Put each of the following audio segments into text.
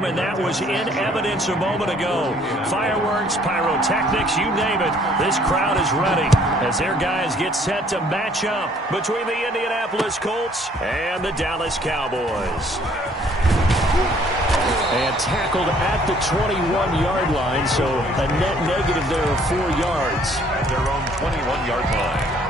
game, and that was in evidence a moment ago. Fireworks, pyrotechnics, you name it. This crowd is ready as their guys get set to match up between the Indianapolis Colts and the Dallas Cowboys. And tackled at the 21-yard line, so a net negative there of 4 yards. At their own 21-yard line.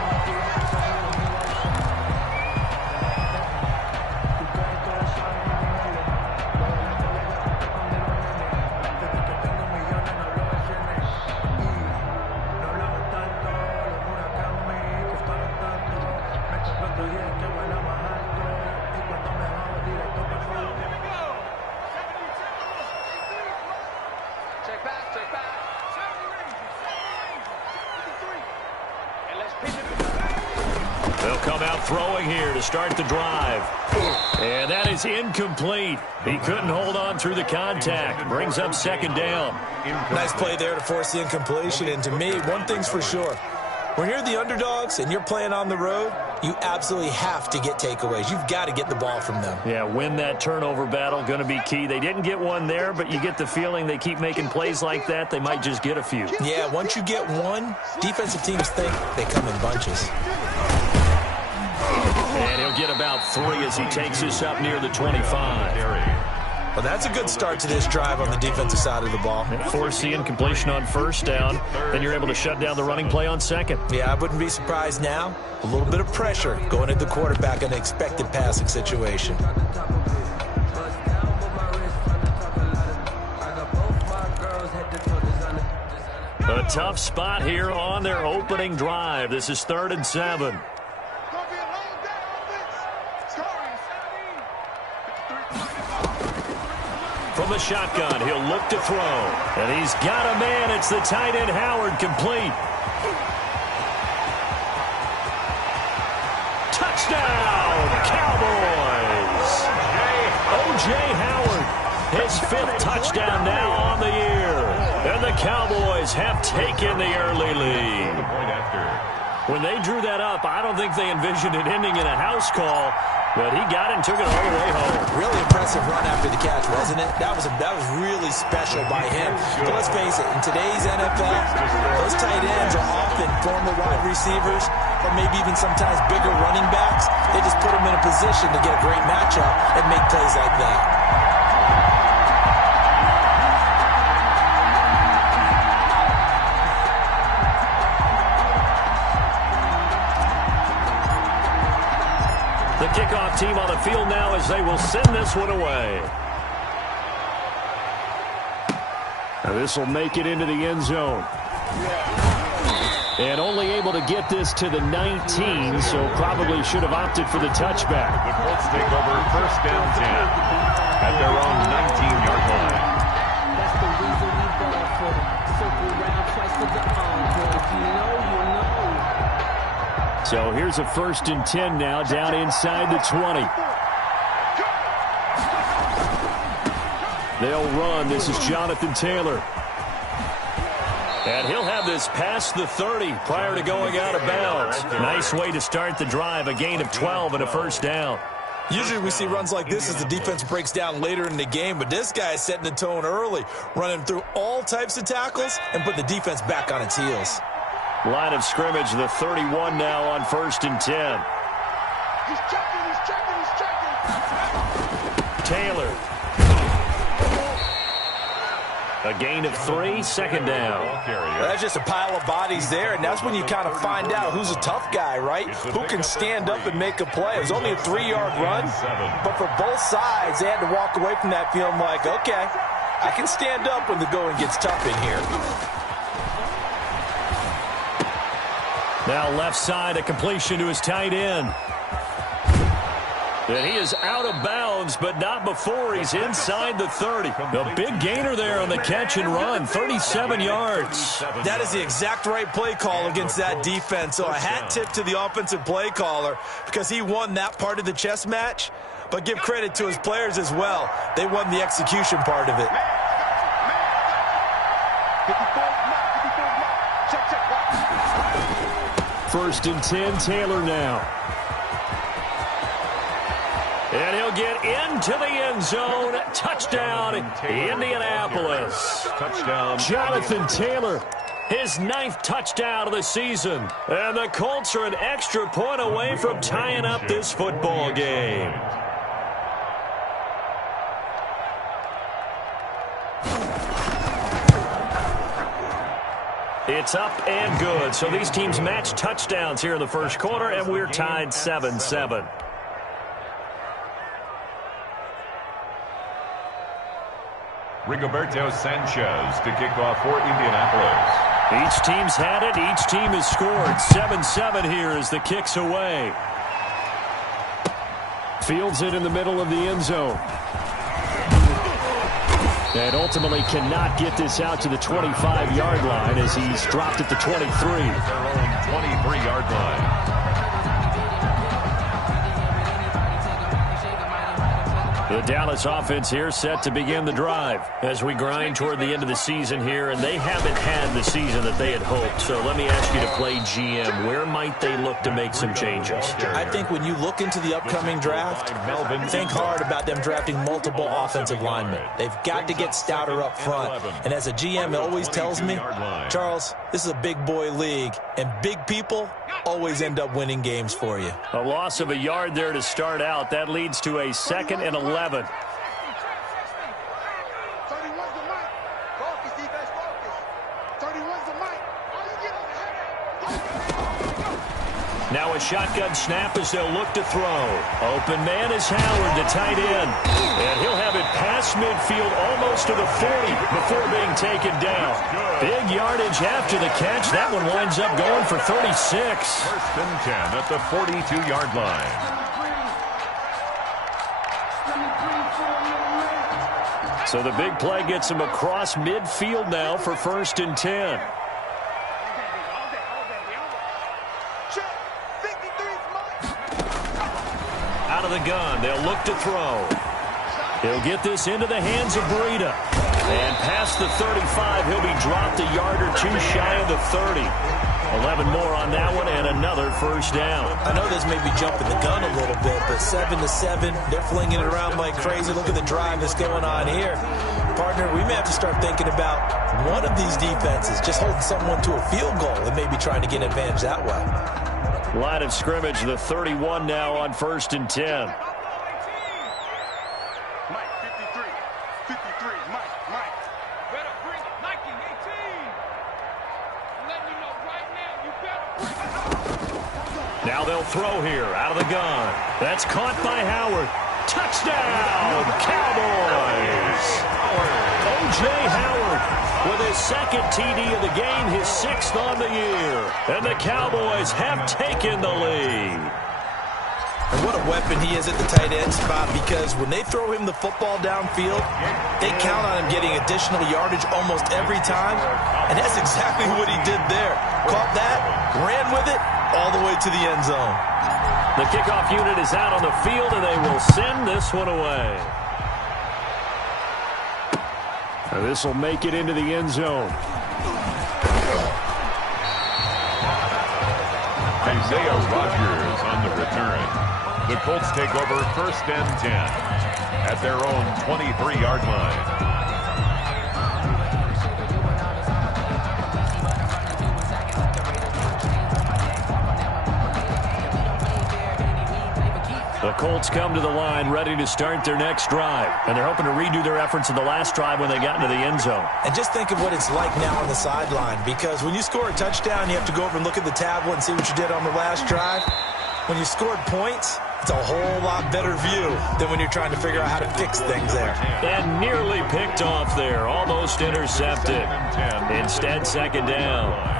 They'll come out throwing here to start the drive. And that is incomplete. He couldn't hold on through the contact. Brings up second down. Nice play there to force the incompletion. And to me, one thing's for sure. When you're the underdogs and you're playing on the road, you absolutely have to get takeaways. You've got to get the ball from them. Yeah, win that turnover battle, going to be key. They didn't get one there, but you get the feeling they keep making plays like that, they might just get a few. Yeah, once you get one, defensive teams think they come in bunches. And he'll get about 3 as he takes this up near the 25. Well, that's a good start to this drive on the defensive side of the ball. Force the incompletion on first down. Then you're able to shut down the running play on second. Yeah, I wouldn't be surprised now. A little bit of pressure going at the quarterback in an expected passing situation. A tough spot here on their opening drive. This is 3rd and 7. From the shotgun, he'll look to throw. And he's got a man. It's the tight end, Howard, complete. Touchdown, Cowboys! O.J. Howard, his 5th touchdown now on the year. And the Cowboys have taken the early lead. When they drew that up, I don't think they envisioned it ending in a house call. But he got it and took it all the way home. Really impressive run after the catch, wasn't it? That was really special by him. But let's face it, in today's NFL, those tight ends are often former wide receivers or maybe even sometimes bigger running backs. They just put them in a position to get a great matchup and make plays like that. The kickoff team on the field now as they will send this one away. Now this will make it into the end zone. And only able to get this to the 19, so probably should have opted for the touchback. The Colts take over 1st down 10 at their own 19-yard line. That's the reason we ball for them. Circle around twice for the encore. If you know, you know. So here's a 1st and 10 now, down inside the 20. They'll run. This is Jonathan Taylor. And he'll have this past the 30 prior to going out of bounds. Nice way to start the drive, a gain of 12 and a 1st down. Usually we see runs like this as the defense breaks down later in the game, but this guy is setting the tone early, running through all types of tackles and put the defense back on its heels. Line of scrimmage, the 31 now on 1st and 10. He's checking. Taylor. A gain of 3, 2nd down. That's just a pile of bodies there, and that's when you kind of find out who's a tough guy, right? Who can stand up and make a play. It was only a 3-yard run, but for both sides, they had to walk away from that feeling like, okay, I can stand up when the going gets tough in here. Now left side, a completion to his tight end. And he is out of bounds, but not before he's inside the 30. A big gainer there on the catch and run, 37 yards. That is the exact right play call against that defense. So a hat tip to the offensive play caller because he won that part of the chess match. But give credit to his players as well. They won the execution part of it. 1st and 10, Taylor now. And he'll get into the end zone. Touchdown, Indianapolis. Touchdown. Jonathan Taylor, his 9th touchdown of the season. And the Colts are an extra point away from tying up this football game. It's up and good. So these teams match touchdowns here in the first quarter, and we're tied 7-7. Rigoberto Sanchez to kick off for Indianapolis. Each team's had it. Each team has scored. 7-7 here as the kick's away. Fields it in the middle of the end zone. And ultimately cannot get this out to the 25-yard line as he's dropped at the 23. Their own 23-yard line. The Dallas offense here set to begin the drive as we grind toward the end of the season here, and they haven't had the season that they had hoped. So let me ask you to play GM. Where might they look to make some changes? I think when you look into the upcoming draft, think hard about them drafting multiple offensive linemen. They've got to get stouter up front. And as a GM, it always tells me, Charles, this is a big boy league, and big people always end up winning games for you. A loss of a yard there to start out. That leads to a 2nd and 11. Now a shotgun snap as they'll look to throw. Open man is Howard, the tight end. And he'll have it past midfield almost to the 40 before being taken down. Big yardage after the catch. That one winds up going for 36. 1st and 10 at the 42-yard line. So the big play gets him across midfield now for 1st and 10. Out of the gun, they'll look to throw. He'll get this into the hands of Breida. And past the 35, he'll be dropped a yard or two shy of the 30. 11 more on that one and another 1st down. I know this may be jumping the gun a little bit, but 7-7, they're flinging it around like crazy. Look at the drive that's going on here. Partner, we may have to start thinking about one of these defenses just holding someone to a field goal and maybe trying to get an advantage that way. Line of scrimmage, the 31 now on 1st and 10. Now they'll throw here out of the gun. That's caught by Howard. Touchdown, Cowboys! O.J. Howard with his 2nd TD of the game, his 6th on the year. And the Cowboys have taken the lead. And what a weapon he is at the tight end spot, because when they throw him the football downfield, they count on him getting additional yardage almost every time. And that's exactly what he did there. Caught that, ran with it, all the way to the end zone. The kickoff unit is out on the field, and they will send this one away. This will make it into the end zone. Isaiah Rodgers on the return. The Colts take over 1st and 10 at their own 23-yard line. The Colts come to the line ready to start their next drive. And they're hoping to redo their efforts in the last drive when they got into the end zone. And just think of what it's like now on the sideline, because when you score a touchdown, you have to go over and look at the tablet and see what you did on the last drive. When you scored points, it's a whole lot better view than when you're trying to figure out how to fix things there. And nearly picked off there. Almost intercepted. Instead, 2nd down.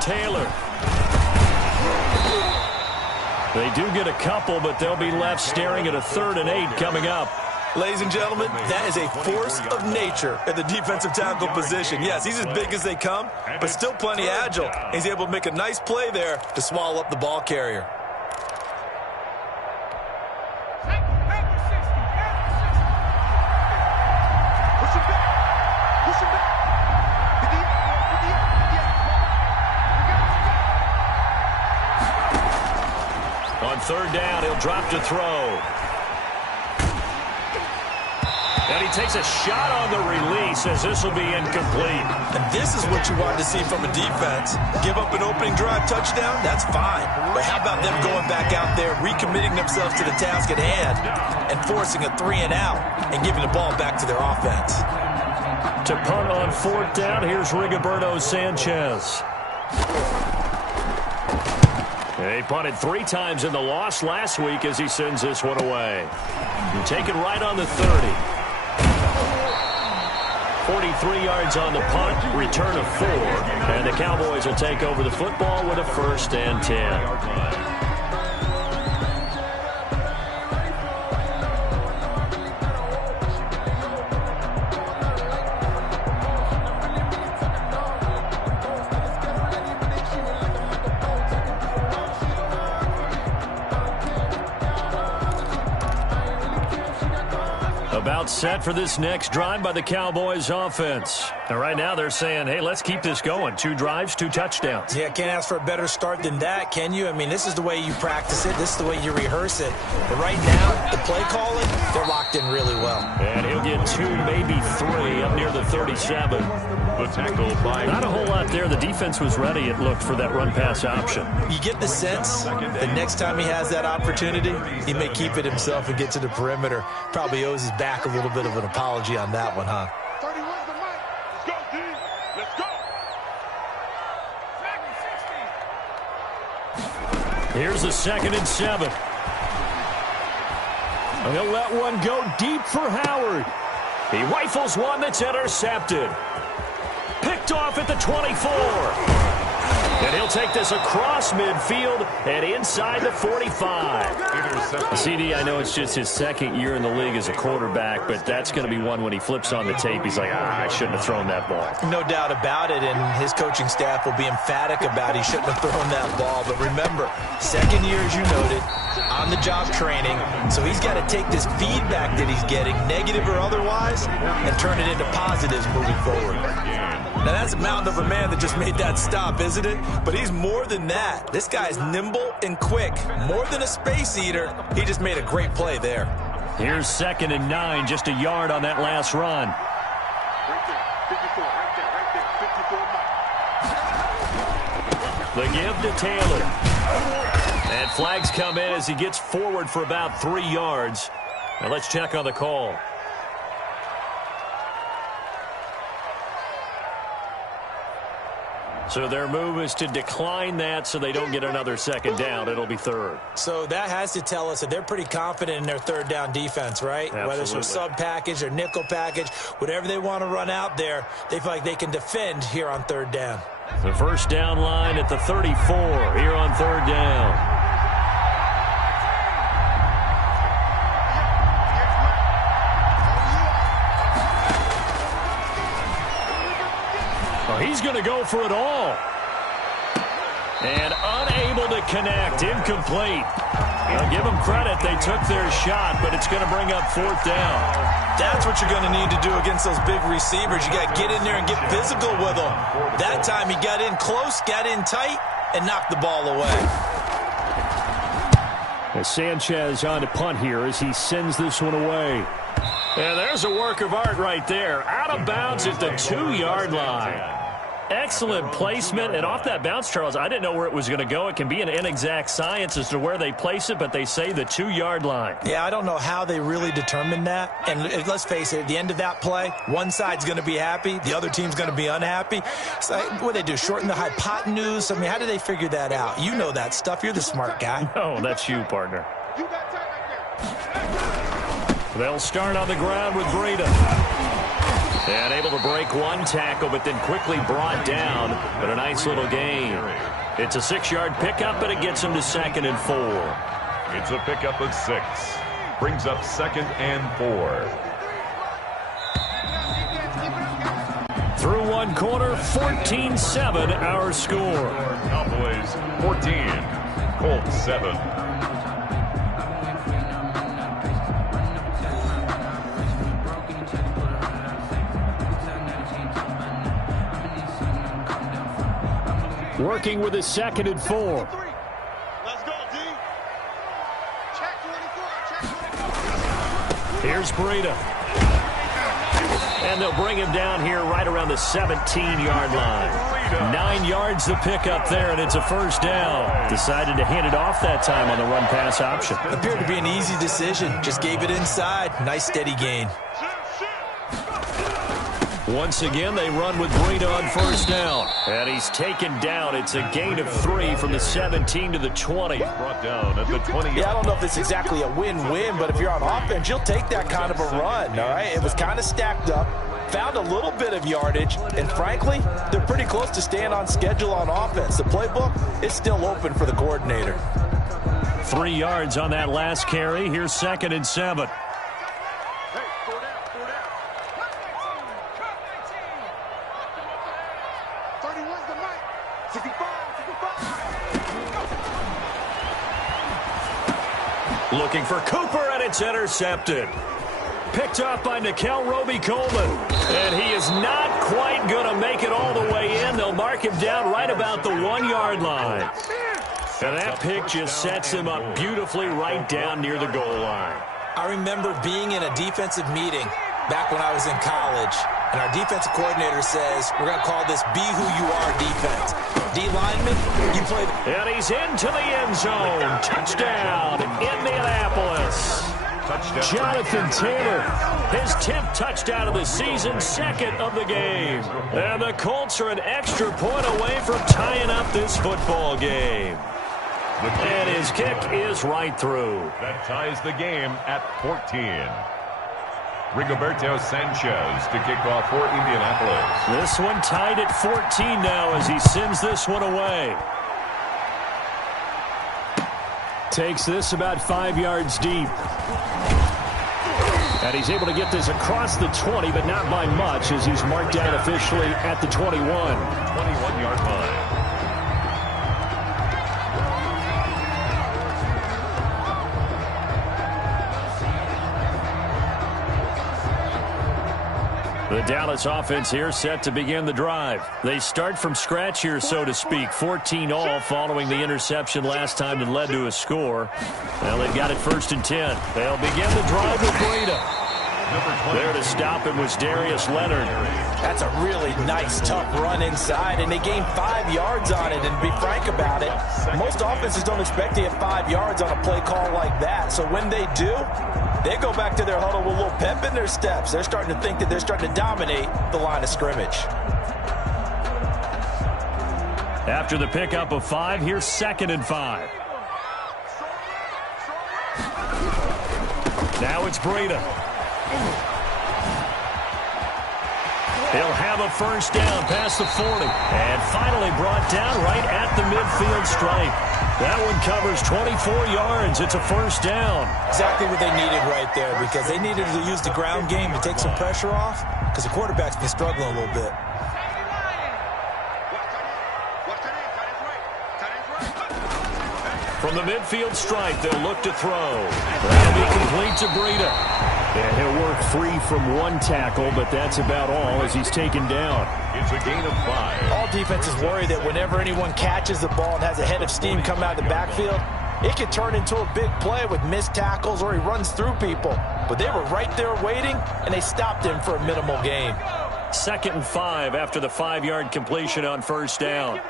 Taylor. They do get a couple, but they'll be left staring at a 3rd and 8 coming up. Ladies and gentlemen, that is a force of nature at the defensive tackle position. Yes, he's as big as they come, but still plenty agile. He's able to make a nice play there to swallow up the ball carrier. On third down, he'll drop to throw. And he takes a shot on the release as this will be incomplete. And this is what you want to see from a defense. Give up an opening drive touchdown, that's fine. But how about them going back out there, recommitting themselves to the task at hand, and forcing a 3-and-out and giving the ball back to their offense. To punt on fourth down, here's Rigoberto Sanchez. He punted 3 times in the loss last week as he sends this one away. Taken right on the 30. 43 yards on the punt, return of 4, and the Cowboys will take over the football with a 1st and 10. About set for this next drive by the Cowboys offense. And right now they're saying, hey, let's keep this going. 2 drives, 2 touchdowns. Yeah, can't ask for a better start than that, can you? I mean, this is the way you practice it. This is the way you rehearse it. But right now, the play calling, they're locked in really well. And he'll get 2, maybe 3 up near the 37. The tackle by... Not a whole lot there. The defense was ready, it looked, for that run-pass option. You get the sense that next time he has that opportunity, he may keep it himself and get to the perimeter. Probably owes his back a little bit of an apology on that one, huh? 31's the mic. Let's go, D. Let's go. Here's the 2nd and 7. And he'll let one go deep for Howard. He rifles one that's intercepted. Picked off at the 24. And he'll take this across midfield and inside the 45. CD, I know it's just his 2nd year in the league as a quarterback, but that's going to be one when he flips on the tape. He's like, I shouldn't have thrown that ball. No doubt about it, and his coaching staff will be emphatic about he shouldn't have thrown that ball. But remember, 2nd year, as you noted, on-the-job training, so he's got to take this feedback that he's getting, negative or otherwise, and turn it into positives moving forward. Now, that's a mountain of a man that just made that stop, isn't it? But he's more than that. This guy's nimble and quick. More than a space eater, he just made a great play there. Here's 2nd and 9, just a yard on that last run. Right there, 54, right there, 54. The give to Taylor. And flags come in as he gets forward for about 3 yards. Now let's check on the call. So their move is to decline that so they don't get another 2nd down. It'll be 3rd. So that has to tell us that they're pretty confident in their 3rd down defense, right? Absolutely. Whether it's a sub package or nickel package, whatever they want to run out there, they feel like they can defend here on 3rd down. The 1st down line at the 34 here on 3rd down. He's going to go for it all. And unable to connect. Incomplete. I'll give them credit. They took their shot, but it's going to bring up 4th down. That's what you're going to need to do against those big receivers. You got to get in there and get physical with them. That time he got in close, got in tight, and knocked the ball away. As Sanchez on to punt here as he sends this one away. And there's a work of art right there. Out of bounds at the 2-yard line. Excellent placement, and off that bounce, Charles, I didn't know where it was going to go. It can be an inexact science as to where they place it, but they say the 2-yard line. Yeah, I don't know how they really determined that. And let's face it, at the end of that play, one side's going to be happy, the other team's going to be unhappy. So what do they do, shorten the hypotenuse? I mean, how do they figure that out? You know that stuff. You're the smart guy. Oh, that's you, partner. You got time right there. They'll start on the ground with Breida. And able to break one tackle, but then quickly brought down. But a nice little gain. It's a 6-yard pickup, but it gets him to 2nd and 4. It's a pickup of 6. Brings up 2nd and 4. Through one quarter, 14-7 our score. Cowboys 14, Colts 7. Working with a 2nd and 4. Let's go, D. Check 24. Here's Breida. And they'll bring him down here right around the 17-yard line. 9 yards to pick up there, and it's a first down. Decided to hand it off that time on the run-pass option. Appeared to be an easy decision. Just gave it inside. Nice steady gain. Once again, they run with Breida on first down. And he's taken down. It's a gain of 3 from the 17 to the 20. Brought down at the 20. Yeah, I don't know if it's exactly a win-win, but if you're on offense, you'll take that kind of a run, all right? It was kind of stacked up, found a little bit of yardage, and frankly, they're pretty close to staying on schedule on offense. The playbook is still open for the coordinator. 3 yards on that last carry. Here's 2nd and 7. Looking for Cooper, and it's intercepted. Picked off by Nikel Roby-Coleman. And he is not quite going to make it all the way in. They'll mark him down right about the 1-yard line. And that pick just sets him up beautifully right down near the goal line. I remember being in a defensive meeting back when I was in college, and our defensive coordinator says, we're going to call this Be Who You Are defense. D-lineman, you play. And he's into the end zone. Touchdown, Indianapolis. Touchdown. Jonathan Taylor, his 10th touchdown of the season, 2nd of the game. And the Colts are an extra point away from tying up this football game. And his kick is right through. That ties the game at 14. Rigoberto Sanchez to kick off for Indianapolis. This one tied at 14 now as he sends this one away. Takes this about 5 yards deep. And he's able to get this across the 20, but not by much as he's marked down officially at the 21. 21-yard line. The Dallas offense here set to begin the drive. They start from scratch here, so to speak. 14 all following the interception last time that led to a score. Well, they've got it 1st and 10. They'll begin the drive with Breida. There to stop him was Darius Leonard. That's a really nice, tough run inside, and they gained 5 yards on it. And to be frank about it, most offenses don't expect to get 5 yards on a play call like that. So when they do, they go back to their huddle with a little pep in their steps. They're starting to think that they're starting to dominate the line of scrimmage. After the pickup of 5, here's 2nd and 5. Now it's Breida. He'll have a first down past the 40. And finally brought down right at the midfield stripe. That one covers 24 yards. It's a first down. Exactly what they needed right there, because they needed to use the ground game to take some pressure off, because the quarterback's been struggling a little bit. From the midfield stripe, they'll look to throw. That'll be complete to Breida. And he'll work free from one tackle, but that's about all as he's taken down. It's a gain of 5. All defenses worry that whenever anyone catches the ball and has a head of steam come out of the backfield, it could turn into a big play with missed tackles or he runs through people. But they were right there waiting, and they stopped him for a minimal gain. 2nd and 5 after the 5-yard completion on first down.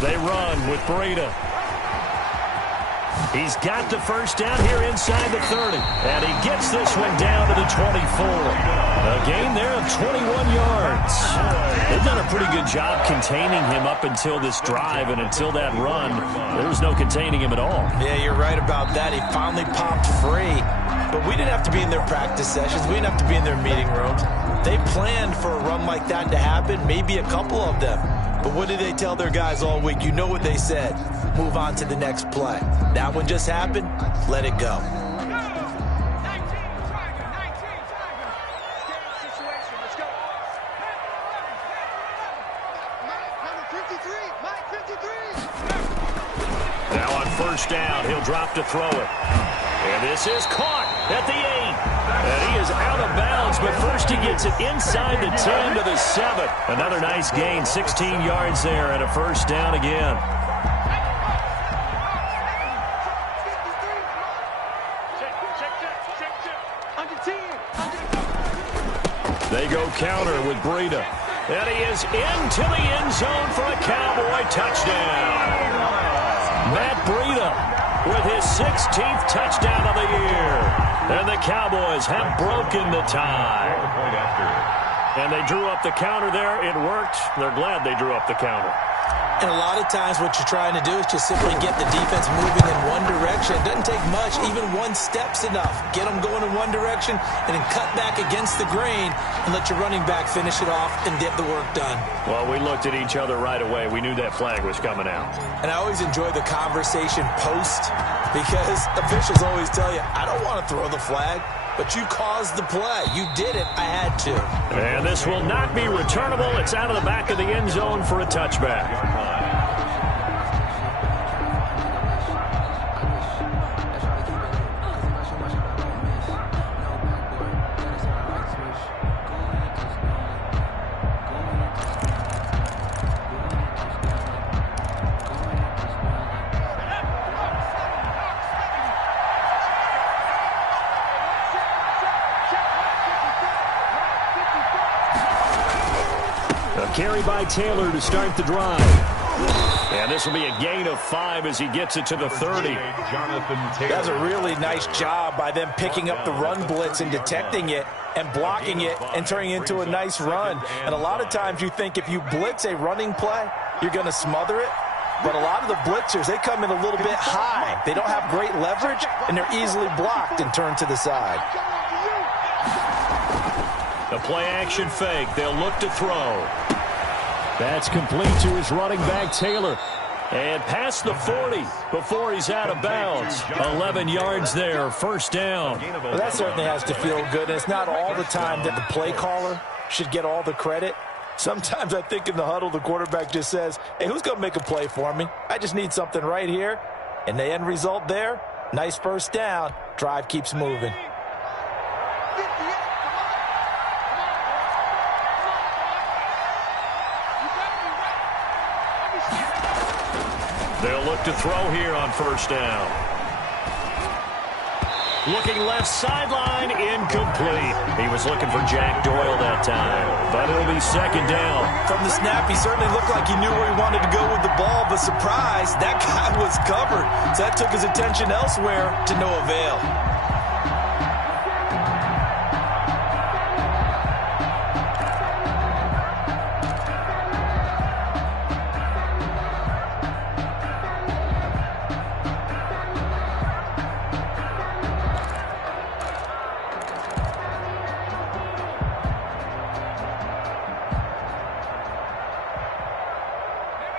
They run with Breida. He's got the first down here inside the 30. And he gets this one down to the 24. A gain there of 21 yards. They've done a pretty good job containing him up until this drive, and until that run, there was no containing him at all. Yeah, you're right about that. He finally popped free. But we didn't have to be in their practice sessions. We didn't have to be in their meeting rooms. They planned for a run like that to happen, maybe a couple of them. But what did they tell their guys all week? You know what they said. Move on to the next play. That one just happened. Let it go. Now on first down, he'll drop to throw it. And this is caught at the 8. And he is out of bounds, but first he gets it inside the 10 to the 7. Another nice gain, 16 yards there, and a first down again. They go counter with Breida. And he is into the end zone for a Cowboy touchdown. Matt Breida with his 16th touchdown of the year. And the Cowboys have broken the tie. And they drew up the counter there. It worked. They're glad they drew up the counter. And a lot of times what you're trying to do is just simply get the defense moving in one direction. It doesn't take much. Even one step's enough. Get them going in one direction and then cut back against the grain and let your running back finish it off and get the work done. Well, we looked at each other right away. We knew that flag was coming out. And I always enjoy the conversation post because officials always tell you, I don't want to throw the flag. But you caused the play. You did it. I had to. And this will not be returnable. It's out of the back of the end zone for a touchback. Carry by Taylor to start the drive. And this will be a gain of 5 as he gets it to the 30. That's a really nice job by them picking up the run blitz and detecting it and blocking it and turning it into a nice run. And a lot of times you think if you blitz a running play, you're going to smother it. But a lot of the blitzers, they come in a little bit high. They don't have great leverage, and they're easily blocked and turned to the side. The play-action fake. They'll look to throw. That's complete to his running back, Taylor. And past the 40 before he's out of bounds. 11 yards there, first down. Well, that certainly has to feel good. And it's not all the time that the play caller should get all the credit. Sometimes I think in the huddle, the quarterback just says, hey, who's going to make a play for me? I just need something right here. And the end result there, nice first down. Drive keeps moving. They'll look to throw here on first down. Looking left sideline, incomplete. He was looking for Jack Doyle that time, but it'll be second down. From the snap, he certainly looked like he knew where he wanted to go with the ball, but surprise, that guy was covered. So that took his attention elsewhere to no avail.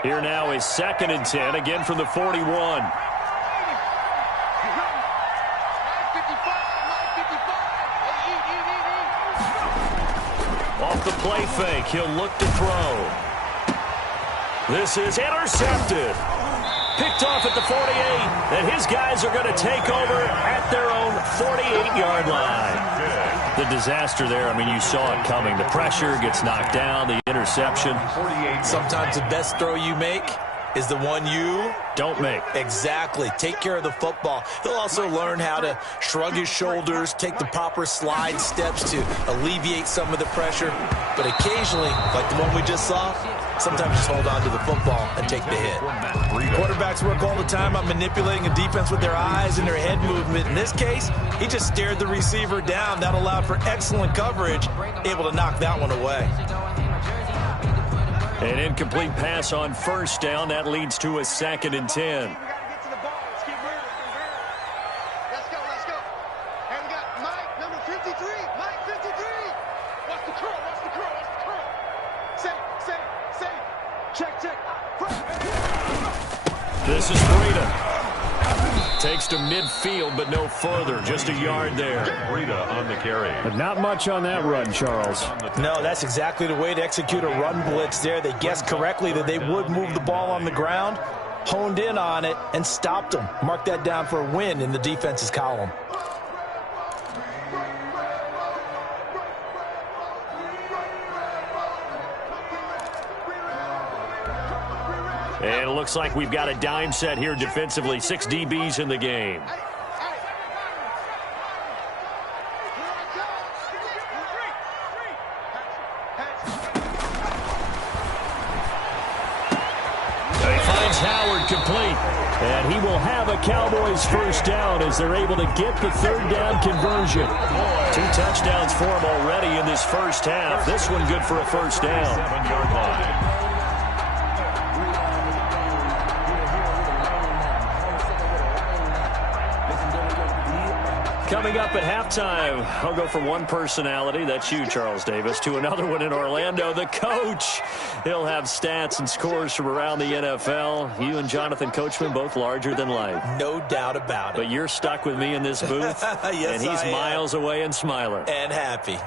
Here now is 2nd and 10, again from the 41. Off the play fake, he'll look to throw. This is intercepted. Picked off at the 48, and his guys are going to take over at their own 48-yard line. The disaster there, I mean, you saw it coming. The pressure gets knocked down, the interception. Sometimes the best throw you make is the one you don't make. Exactly. Take care of the football. He'll also learn how to shrug his shoulders, take the proper slide steps to alleviate some of the pressure. But occasionally, like the one we just saw, sometimes just hold on to the football and take the hit. Quarterbacks work all the time on manipulating a defense with their eyes and their head movement. In this case, he just stared the receiver down. That allowed for excellent coverage, able to knock that one away. An incomplete pass on first down. That leads to a 2nd and 10. Check. This is Breida. Takes to midfield, but no further. Just a yard there. Breida on the carry. But not much on that run, Charles. No, that's exactly the way to execute a run blitz there. They guessed correctly that they would move the ball on the ground, honed in on it, and stopped them. Mark that down for a win in the defense's column. And it looks like we've got a dime set here defensively. 6 DBs in the game. He finds Howard complete. And he will have a Cowboys first down as they're able to get the third down conversion. 2 touchdowns for him already in this first half. This one good for a first down. 7-yard line. Coming up at halftime, I'll go from one personality, that's you, Charles Davis, to another one in Orlando, the coach. He'll have stats and scores from around the NFL. You and Jonathan Coachman, both larger than life. No doubt about it. But you're stuck with me in this booth, Yes, and he's miles away and smiling. And happy.